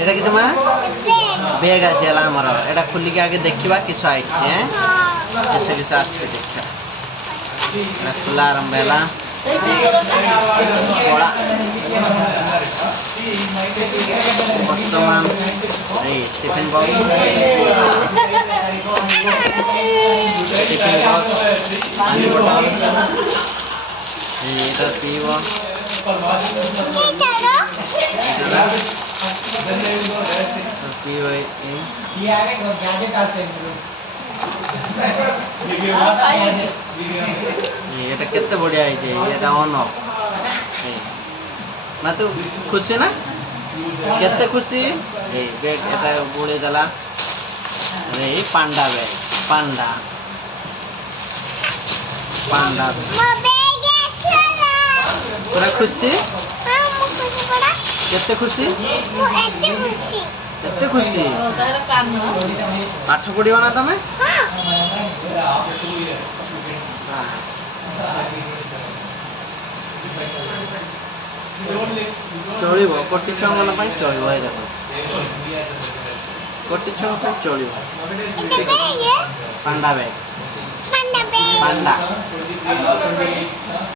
এটা কিছু মা বেগ আছে এলা আমার এটা খুলিকে আগে দেখিবা কিছু আইছে কিছু কিছু আসছে দেখা এটা খোলা আরম্ভ ହେଲା বর্তমান এই টিফিন বক্স পানি বটল এটা পিব এটা কেতে বড়িয়া হয়েছে এটা অন অফ না তো খুশি না কেতে খুশি এই ব্যাগ এটা বুড়ে দেলা এই পান্ডা ব্যাগ পান্ডা পান্ডা পুরা খুশি কেতে খুশি কেতে খুশি পাঠ পড়িব না তুমি ଚଳିବ କୋଟି ଛୁଆଙ୍କ ପାଇଁ ଚଳିବ ଏଇ ଦେଖ କୋଟି ଛୁଆଙ୍କ ପାଇଁ ଚଳିବ ପାଣ୍ଡା ବ୍ୟାଗ ପାଣ୍ଡା